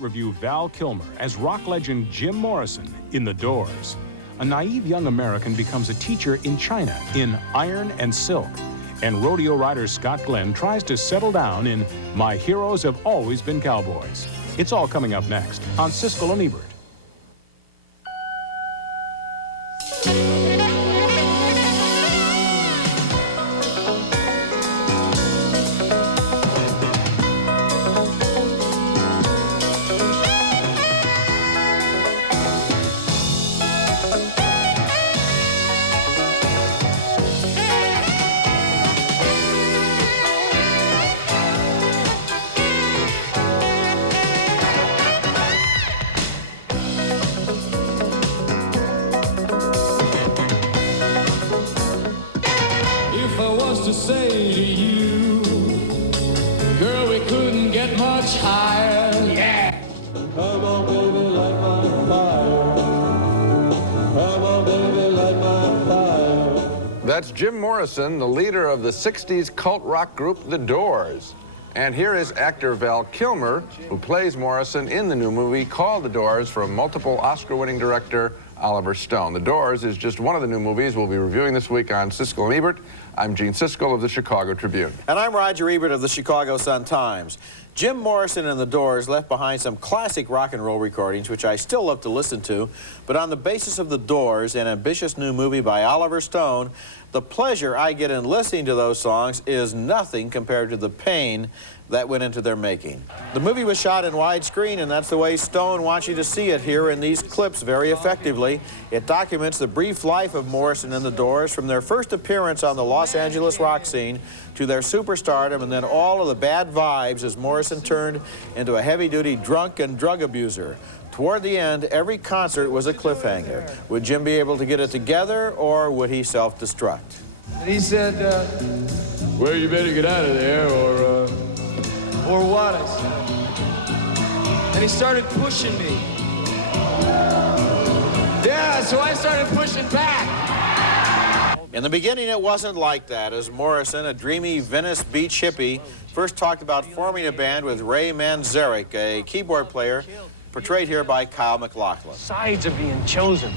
Review Val Kilmer as rock legend Jim Morrison in The Doors. A naive young American becomes a teacher in China in Iron and Silk. And rodeo rider Scott Glenn tries to settle down in My Heroes Have Always Been Cowboys. It's all coming up next on Siskel and Ebert. To say to you, girl, we couldn't get much higher. Yeah. Come on, baby, light my fire. Come on, baby, light my fire. That's Jim Morrison, the leader of the 60s cult rock group The Doors. And here is actor Val Kilmer, who plays Morrison in the new movie called The Doors from multiple Oscar-winning director Oliver Stone. The Doors is just one of the new movies we'll be reviewing this week on Siskel and Ebert. I'm Gene Siskel of the Chicago Tribune. And I'm Roger Ebert of the Chicago Sun-Times. Jim Morrison and the Doors left behind some classic rock and roll recordings, which I still love to listen to, but on the basis of The Doors, an ambitious new movie by Oliver Stone, the pleasure I get in listening to those songs is nothing compared to the pain that went into their making. The movie was shot in widescreen, and that's the way Stone wants you to see it here in these clips very effectively. It documents the brief life of Morrison and the Doors from their first appearance on the Los Angeles rock scene to their superstardom, and then all of the bad vibes as Morrison turned into a heavy-duty drunk and drug abuser. Toward the end, every concert was a cliffhanger. Would Jim be able to get it together, or would he self-destruct? And he said, well, you better get out of there, or what, I said. And he started pushing me. Yeah, so I started pushing back. In the beginning, it wasn't like that, as Morrison, a dreamy Venice Beach hippie, first talked about forming a band with Ray Manzarek, a keyboard player, portrayed here by Kyle MacLachlan. Sides are being chosen.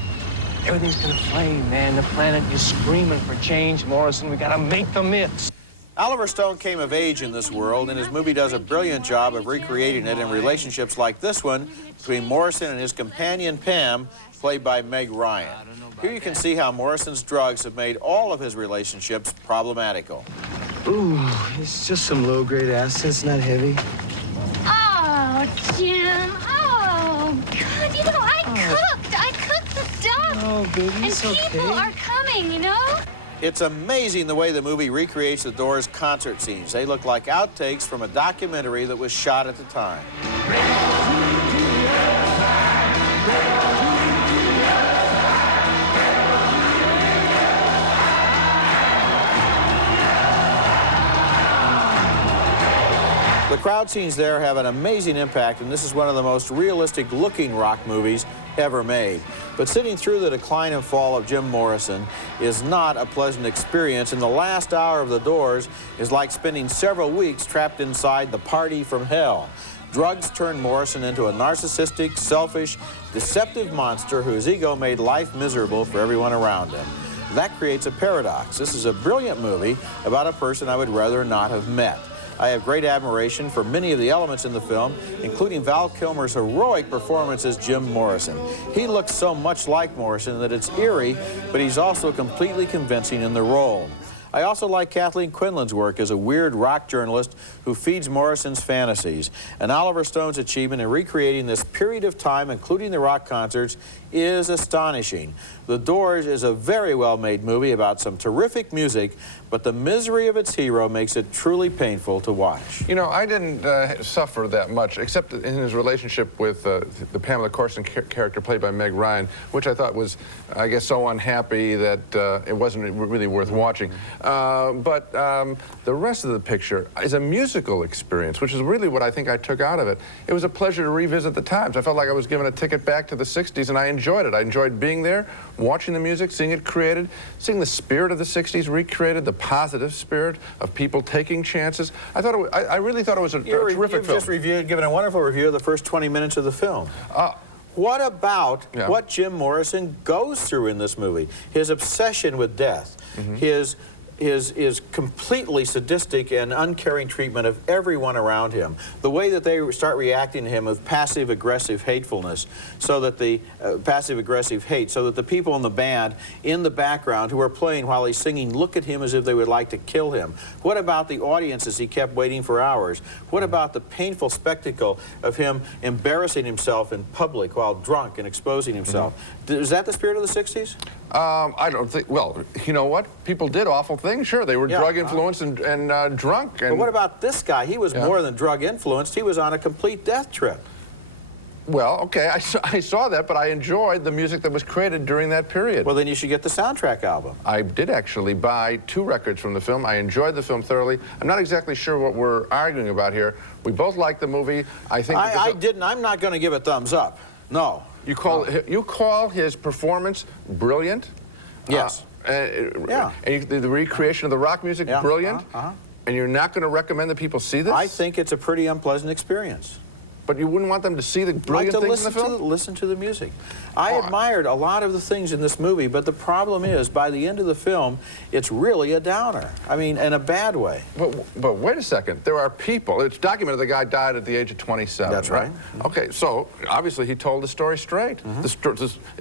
Everything's gonna flame, man. The planet is screaming for change, Morrison. We gotta make the mix. Oliver Stone came of age in this world, and his movie does a brilliant job of recreating it in relationships like this one between Morrison and his companion Pam, played by Meg Ryan. Here you can see how Morrison's drugs have made all of his relationships problematical. Ooh, it's just some low-grade acids, not heavy. Oh, Jim. Oh, God, you know, I cooked the duck. Oh, baby, it's and people okay. are coming, you know? It's amazing the way the movie recreates the Doors' concert scenes. They look like outtakes from a documentary that was shot at the time. The crowd scenes there have an amazing impact, and this is one of the most realistic-looking rock movies ever made. But sitting through the decline and fall of Jim Morrison is not a pleasant experience, and the last hour of The Doors is like spending several weeks trapped inside the party from hell. Drugs turned Morrison into a narcissistic, selfish, deceptive monster whose ego made life miserable for everyone around him. That creates a paradox. This is a brilliant movie about a person I would rather not have met. I have great admiration for many of the elements in the film, including Val Kilmer's heroic performance as Jim Morrison. He looks so much like Morrison that it's eerie, but he's also completely convincing in the role. I also like Kathleen Quinlan's work as a weird rock journalist who feeds Morrison's fantasies. And Oliver Stone's achievement in recreating this period of time, including the rock concerts, is astonishing. The Doors is a very well-made movie about some terrific music, but the misery of its hero makes it truly painful to watch. You know, I didn't suffer that much, except in his relationship with the Pamela Corson character played by Meg Ryan, which I thought was, I guess, so unhappy that it wasn't really worth watching. But the rest of the picture is a musical experience, which is really what I think I took out of it. It was a pleasure to revisit the times. I felt like I was given a ticket back to the 60s, and I enjoyed it. I enjoyed being there, watching the music, seeing it created, seeing the spirit of the 60s recreated, the positive spirit of people taking chances. I thought I really thought it was a terrific You've film. just given a wonderful review of the first 20 minutes of the film. What about what Jim Morrison goes through in this movie? His obsession with death, his completely sadistic and uncaring treatment of everyone around him, the way that they start reacting to him with passive-aggressive hatefulness, so that the passive-aggressive hate, so that the people in the band in the background who are playing while he's singing look at him as if they would like to kill him. What about the audiences he kept waiting for hours? What about the painful spectacle of him embarrassing himself in public while drunk and exposing himself? Is that the spirit of the 60s? I don't think, well, you know what? People did awful things, sure. They were drug influenced and drunk. And but what about this guy? He was more than drug influenced. He was on a complete death trip. Well, okay, I saw that, but I enjoyed the music that was created during that period. Well, then you should get the soundtrack album. I did actually buy 2 records from the film. I enjoyed the film thoroughly. I'm not exactly sure what we're arguing about here. We both liked the movie. I think I'm not going to give it thumbs up. No. You call his performance brilliant? Yes. And the recreation of the rock music brilliant? And you're not going to recommend that people see this? I think it's a pretty unpleasant experience. But you wouldn't want them to see the brilliant things in the film? Listen to the music. I admired a lot of the things in this movie, but the problem is, by the end of the film, it's really a downer. I mean, in a bad way. But wait a second. There are people. It's documented the guy died at the age of 27. That's right. Okay, so obviously he told the story straight. Is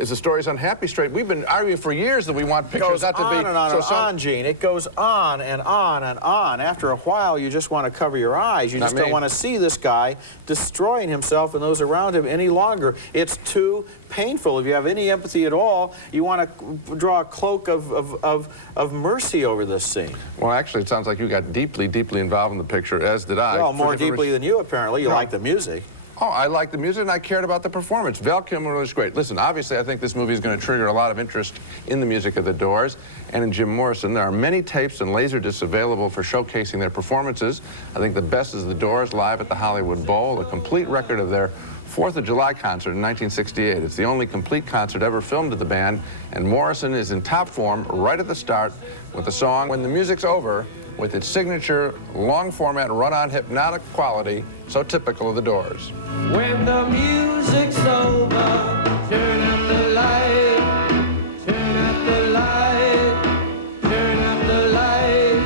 the story's unhappy straight? We've been arguing for years that we want pictures not to be... It goes on and on and on, Gene. It goes on and on and on. After a while, you just want to cover your eyes. You just don't want to see this guy destroying himself and those around him any longer. It's too painful. If you have any empathy at all, you want to draw a cloak of mercy over this scene. Well, actually, it sounds like you got deeply, deeply involved in the picture, as did I. Well, more deeply than you, apparently. You like the music. Oh, I liked the music, and I cared about the performance. Val Kilmer was great. Listen, obviously, I think this movie is going to trigger a lot of interest in the music of the Doors and in Jim Morrison. There are many tapes and laserdiscs available for showcasing their performances. I think the best is the Doors live at the Hollywood Bowl, a complete record of their 4th of July concert in 1968. It's the only complete concert ever filmed at the band, and Morrison is in top form right at the start with the song When the Music's Over, with its signature long-format run-on hypnotic quality so typical of the Doors. When the music's over, turn up the light, turn up the light, turn up the light.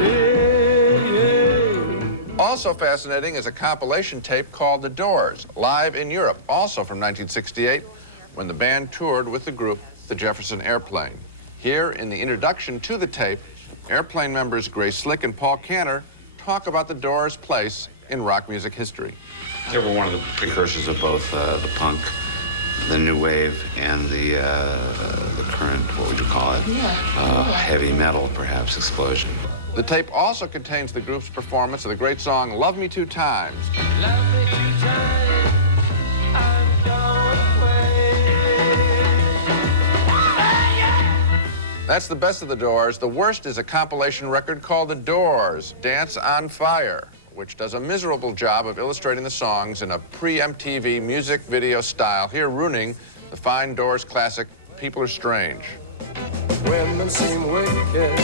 Yeah, yeah. Also fascinating is a compilation tape called The Doors, live in Europe, also from 1968, when the band toured with the group The Jefferson Airplane. Here, in the introduction to the tape, Airplane members Grace Slick and Paul Cantor talk about the Doors' place in rock music history. They were one of the precursors of both the punk, the new wave, and the current, what would you call it? Heavy metal, perhaps, explosion. The tape also contains the group's performance of the great song Love Me Two Times. Love me 2 times, I'm gone away. That's the best of the Doors. The worst is a compilation record called The Doors, Dance on Fire, which does a miserable job of illustrating the songs in a pre-MTV music video style, here ruining the fine Doors classic, People Are Strange. Women seem wicked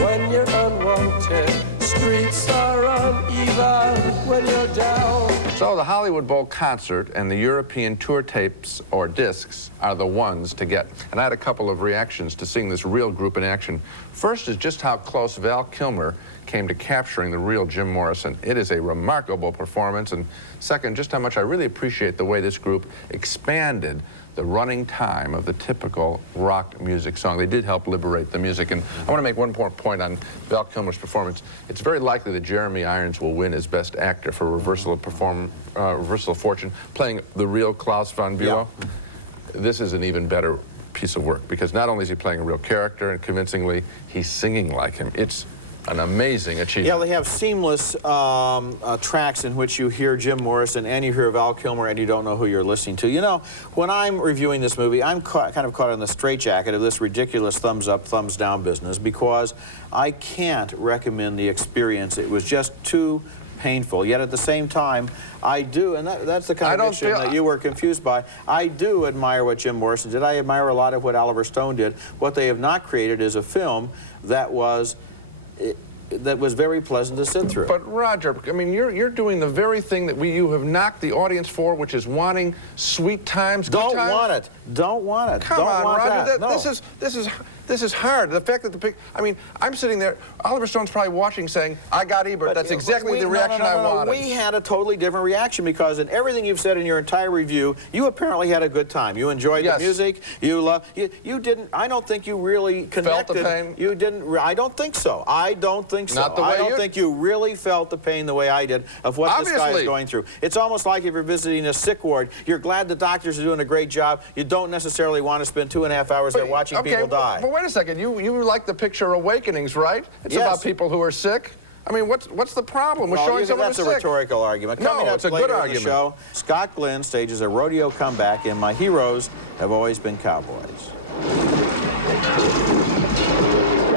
when you're unwanted. Streets are uneven when you're down. So the Hollywood Bowl concert and the European tour tapes or discs are the ones to get. And I had a couple of reactions to seeing this real group in action. First is just how close Val Kilmer came to capturing the real Jim Morrison. It is a remarkable performance. And second, just how much I really appreciate the way this group expanded the running time of the typical rock music song. They did help liberate the music. And I want to make one more point on Val Kilmer's performance. It's very likely that Jeremy Irons will win as Best Actor for Reversal of Fortune, playing the real Klaus von Bülow. Yeah. This is an even better piece of work, because not only is he playing a real character, and convincingly, he's singing like him. It's an amazing achievement. Yeah, they have seamless tracks in which you hear Jim Morrison and you hear Val Kilmer and you don't know who you're listening to. You know, when I'm reviewing this movie, I'm kind of caught in the straitjacket of this ridiculous thumbs up, thumbs down business, because I can't recommend the experience. It was just too painful. Yet at the same time, I do, and that's the contradiction that you were confused by. I do admire what Jim Morrison did. I admire a lot of what Oliver Stone did. What they have not created is a film that was very pleasant to sit through. But Roger, I mean, you're doing the very thing that you have knocked the audience for, which is wanting sweet times, good times. Don't want it. Don't want it. Come on, Roger. This is hard. The fact that I mean, I'm sitting there. Oliver Stone's probably watching, saying, "I got Ebert." But that's exactly the reaction I wanted. We had a totally different reaction because in everything you've said in your entire review, you apparently had a good time. You enjoyed the music. You didn't. I don't think you really connected. Felt the pain? You didn't. I don't think so. I don't think so. Not the way I don't think you really felt the pain the way I did of what this guy is going through. It's almost like if you're visiting a sick ward, you're glad the doctors are doing a great job. You don't necessarily want to spend 2.5 hours there watching people die. But wait a second. You like the picture Awakenings, right? It's about people who are sick. I mean, what's the problem with showing someone who's sick? That's a rhetorical argument. No, it's a good argument. Show, Scott Glenn stages a rodeo comeback in My Heroes Have Always Been Cowboys.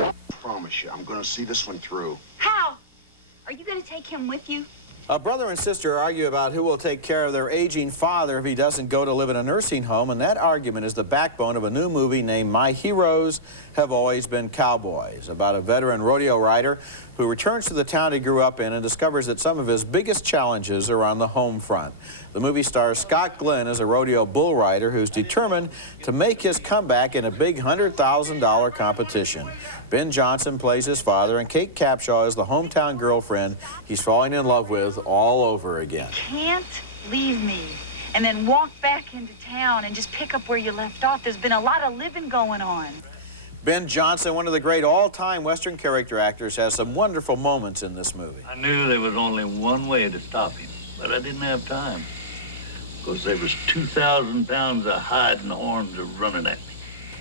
I promise you, I'm going to see this one through. How? Are you going to take him with you? A brother and sister argue about who will take care of their aging father if he doesn't go to live in a nursing home, and that argument is the backbone of a new movie named My Heroes Have Always Been Cowboys, about a veteran rodeo rider who returns to the town he grew up in and discovers that some of his biggest challenges are on the home front. The movie stars Scott Glenn as a rodeo bull rider who's determined to make his comeback in a big $100,000 competition. Ben Johnson plays his father, and Kate Capshaw is the hometown girlfriend he's falling in love with all over again. You can't leave me and then walk back into town and just pick up where you left off. There's been a lot of living going on. Ben Johnson, one of the great all-time Western character actors, has some wonderful moments in this movie. I knew there was only one way to stop him, but I didn't have time. Because there was 2,000 pounds of hide and horns running at me.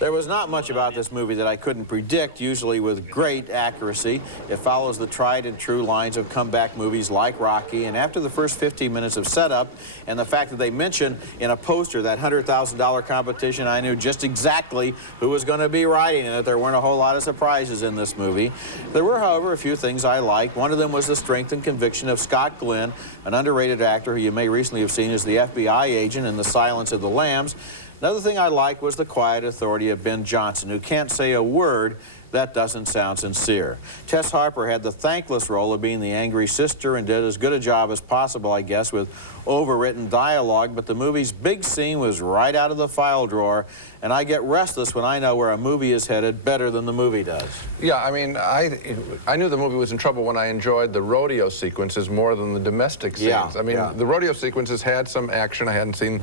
There was not much about this movie that I couldn't predict, usually with great accuracy. It follows the tried and true lines of comeback movies like Rocky, and after the first 15 minutes of setup and the fact that they mentioned in a poster that $100,000 competition, I knew just exactly who was going to be riding in it. There weren't a whole lot of surprises in this movie. There were, however, a few things I liked. One of them was the strength and conviction of Scott Glenn, an underrated actor who you may recently have seen as the FBI agent in The Silence of the Lambs. Another thing I liked was the quiet authority of Ben Johnson, who can't say a word that doesn't sound sincere. Tess Harper had the thankless role of being the angry sister and did as good a job as possible, I guess, with overwritten dialogue, but the movie's big scene was right out of the file drawer, and I get restless when I know where a movie is headed better than the movie does. Yeah, I mean, I knew the movie was in trouble when I enjoyed the rodeo sequences more than the domestic scenes. Yeah, I mean, the rodeo sequences had some action. I hadn't seen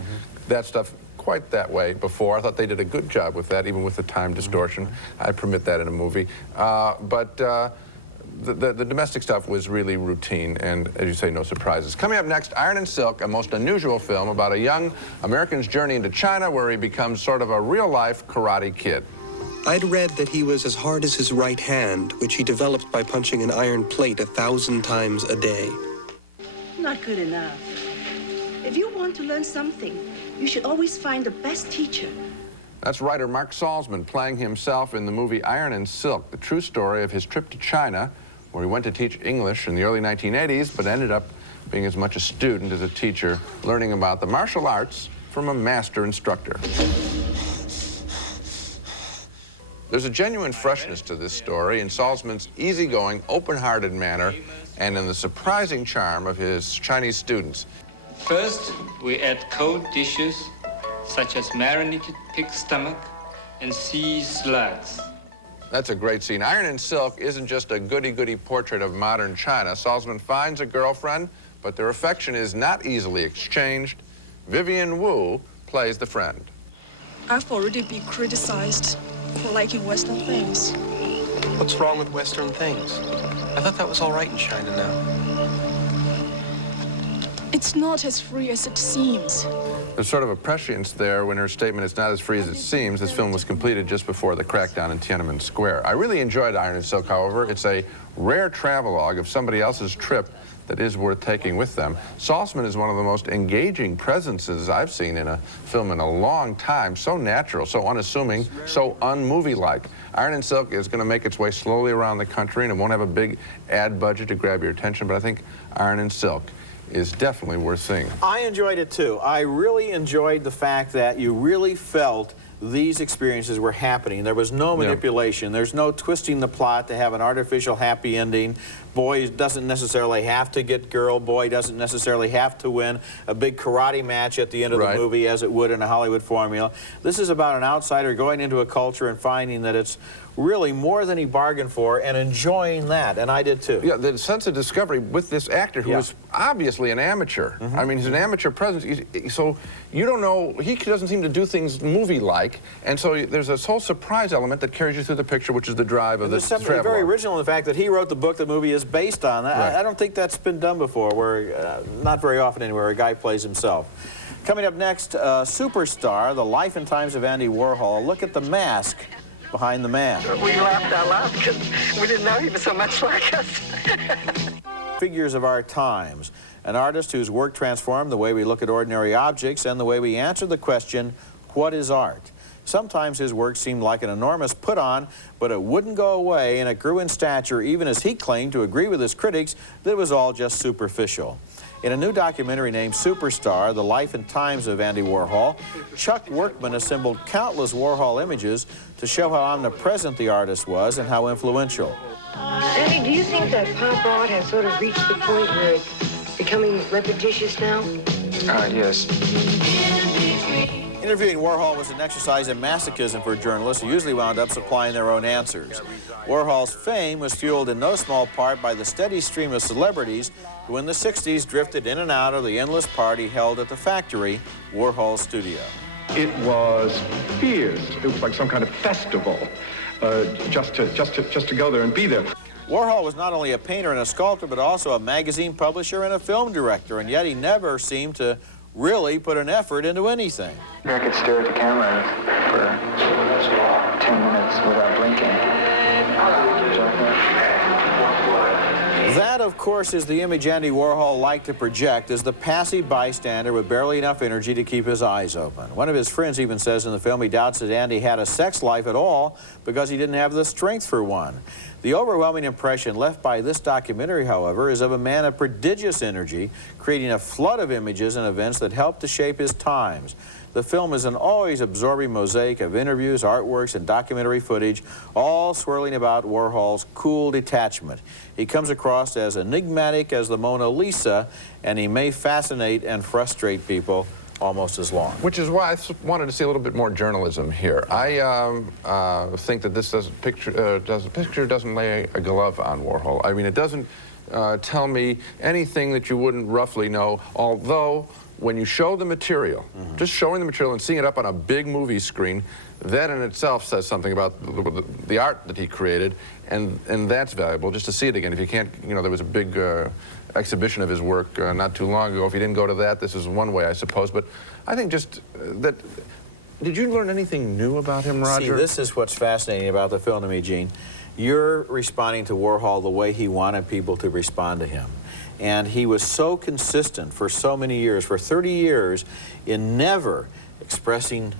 that stuff quite that way before. I thought they did a good job with that, even with the time distortion. I permit that in a movie. But the domestic stuff was really routine, and as you say, no surprises. Coming up next, Iron and Silk, a most unusual film about a young American's journey into China where he becomes sort of a real-life karate kid. I'd read that he was as hard as his right hand, which he developed by punching an iron plate 1,000 times a day. Not good enough. If you want to learn something, you should always find the best teacher. That's writer Mark Salzman playing himself in the movie Iron and Silk, the true story of his trip to China, where he went to teach English in the early 1980s, but ended up being as much a student as a teacher, learning about the martial arts from a master instructor. There's a genuine freshness to this story in Salzman's easygoing, open-hearted manner and in the surprising charm of his Chinese students. First, we add cold dishes such as marinated pig stomach and sea slugs. That's a great scene. Iron and Silk isn't just a goody-goody portrait of modern China. Salzman finds a girlfriend, but their affection is not easily exchanged. Vivian Wu plays the friend. I've already been criticized for liking Western things. What's wrong with Western things? I thought that was all right in China now. It's not as free as it seems. There's sort of a prescience there when her statement, "It's not as free as it seems." This film was completed just before the crackdown in Tiananmen Square. I really enjoyed Iron and Silk, however. It's a rare travelogue of somebody else's trip that is worth taking with them. Saltzman is one of the most engaging presences I've seen in a film in a long time. So natural, so unassuming, so un-movie-like. Iron and Silk is going to make its way slowly around the country, and it won't have a big ad budget to grab your attention, but I think Iron and Silk is definitely worth seeing. I enjoyed it too. I really enjoyed the fact that you really felt these experiences were happening. There was no manipulation. There's no twisting the plot to have an artificial happy ending. Boy doesn't necessarily have to get girl. Boy doesn't necessarily have to win a big karate match at the end of the movie as it would in a Hollywood formula. This is about an outsider going into a culture and finding that it's really more than he bargained for and enjoying that, and I did too. Yeah, the sense of discovery with this actor who is obviously an amateur. I mean, he's an amateur presence, so you don't know, he doesn't seem to do things movie-like, and so there's this whole surprise element that carries you through the picture, which is the drive of this travelogue. There's something very original in the fact that he wrote the book the movie is based on. I don't think that's been done before, where, not very often anywhere, a guy plays himself. Coming up next, Superstar, The Life and Times of Andy Warhol. Look at the mask behind the man. We laughed out loud because we didn't know he was so much like us. Figures of our times, an artist whose work transformed the way we look at ordinary objects and the way we answer the question, what is art? Sometimes his work seemed like an enormous put-on, but it wouldn't go away, and it grew in stature even as he claimed to agree with his critics that it was all just superficial. In a new documentary named Superstar, The Life and Times of Andy Warhol, Chuck Workman assembled countless Warhol images to show how omnipresent the artist was and how influential. Andy, do you think that pop art has sort of reached the point where it's becoming repetitious now? Yes. Interviewing Warhol was an exercise in masochism for journalists who usually wound up supplying their own answers. Warhol's fame was fueled in no small part by the steady stream of celebrities who in the 60s drifted in and out of the endless party held at the Factory, Warhol's studio. It was fierce. It was like some kind of festival, just to go there and be there. Warhol was not only a painter and a sculptor, but also a magazine publisher and a film director, and yet he never seemed to really put an effort into anything. I could stare at the camera for 10 minutes without blinking. That, of course, is the image Andy Warhol liked to project as the passive bystander with barely enough energy to keep his eyes open. One of his friends even says in the film he doubts that Andy had a sex life at all because he didn't have the strength for one. The overwhelming impression left by this documentary, however, is of a man of prodigious energy, creating a flood of images and events that helped to shape his times. The film is an always absorbing mosaic of interviews, artworks, and documentary footage, all swirling about Warhol's cool detachment. He comes across as enigmatic as the Mona Lisa, and he may fascinate and frustrate people almost as long. Which is why I wanted to see a little bit more journalism here. I think that this picture doesn't lay a glove on Warhol. I mean, it doesn't tell me anything that you wouldn't roughly know, although when you show the material, just showing the material and seeing it up on a big movie screen, that in itself says something about the art that he created, and that's valuable, just to see it again. If you can't, you know, there was a big exhibition of his work not too long ago. If you didn't go to that, this is one way, I suppose. But I think just that, did you learn anything new about him, Roger? See, this is what's fascinating about the film to me, Gene. You're responding to Warhol the way he wanted people to respond to him. And he was so consistent for so many years, for 30 years, in never expressing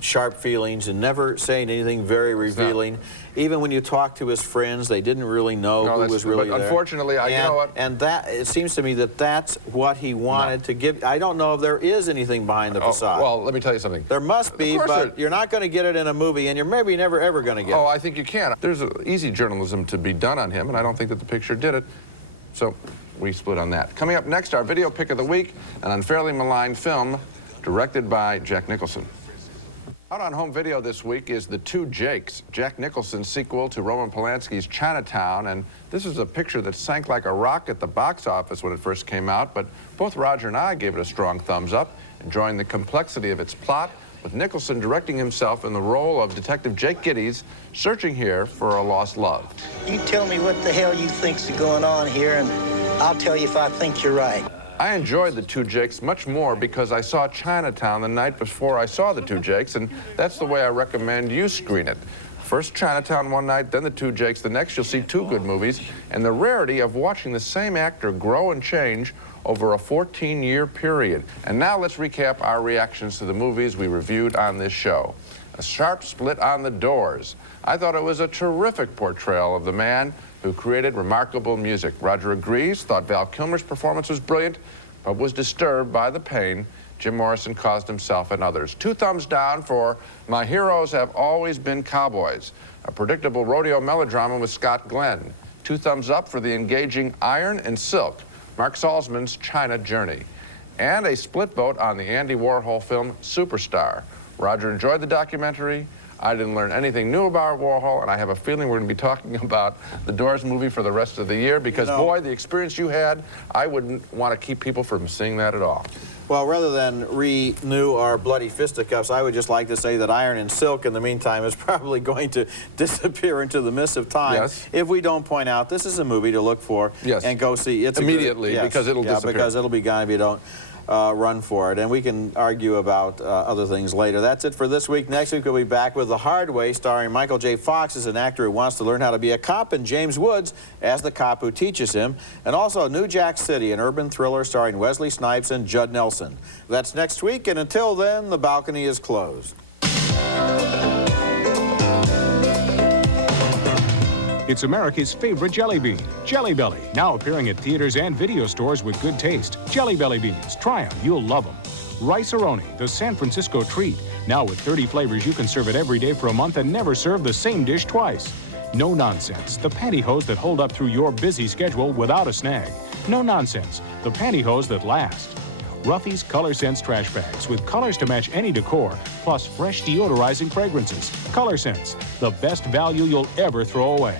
sharp feelings and never saying anything very revealing. Even when you talk to his friends, they didn't really know who was really there. Unfortunately, you know what? And that, it seems to me that that's what he wanted to give. I don't know if there is anything behind the facade. Well, let me tell you something. There must be, but you're not going to get it in a movie, and you're maybe never ever going to get it. Oh, I think you can. There's easy journalism to be done on him, and I don't think that the picture did it. So we split on that. Coming up next, our video pick of the week, an unfairly maligned film directed by Jack Nicholson. Out on home video this week is The Two Jakes, Jack Nicholson's sequel to Roman Polanski's Chinatown, and this is a picture that sank like a rock at the box office when it first came out, but both Roger and I gave it a strong thumbs up, enjoying the complexity of its plot, with Nicholson directing himself in the role of Detective Jake Gittes, searching here for a lost love. You tell me what the hell you think's going on here, and I'll tell you if I think you're right. I enjoyed The Two Jakes much more because I saw Chinatown the night before I saw The Two Jakes, and that's the way I recommend you screen it. First Chinatown one night, then The Two Jakes the next. You'll see two good movies, and the rarity of watching the same actor grow and change over a 14-year period. And now let's recap our reactions to the movies we reviewed on this show. A sharp split on The Doors. I thought it was a terrific portrayal of the man who created remarkable music. Roger agrees, thought Val Kilmer's performance was brilliant, but was disturbed by the pain Jim Morrison caused himself and others. 2 thumbs down for My Heroes Have Always Been Cowboys, a predictable rodeo melodrama with Scott Glenn. 2 thumbs up for the engaging Iron and Silk, Mark Salzman's China Journey. And a split vote on the Andy Warhol film Superstar. Roger enjoyed the documentary. I didn't learn anything new about Warhol, and I have a feeling we're going to be talking about the Doors movie for the rest of the year because, boy, the experience you had, I wouldn't want to keep people from seeing that at all. Well, rather than renew our bloody fisticuffs, I would just like to say that Iron and Silk, in the meantime, is probably going to disappear into the mist of time if we don't point out this is a movie to look for and go see. It's immediately because it'll disappear. Because it'll be gone if you don't run for it. And we can argue about other things later. That's it for this week. Next week, we'll be back with The Hard Way, starring Michael J. Fox as an actor who wants to learn how to be a cop, and James Woods as the cop who teaches him. And also New Jack City, an urban thriller starring Wesley Snipes and Judd Nelson. That's next week, and until then, the balcony is closed. It's America's favorite jelly bean, Jelly Belly, now appearing at theaters and video stores with good taste. Jelly Belly beans, try them, you'll love them. Rice-A-Roni, the San Francisco treat, now with 30 flavors you can serve it every day for a month and never serve the same dish twice. No Nonsense, the pantyhose that hold up through your busy schedule without a snag. No Nonsense, the pantyhose that last. Ruffy's Color Sense trash bags with colors to match any decor, plus fresh deodorizing fragrances. Color Sense, the best value you'll ever throw away.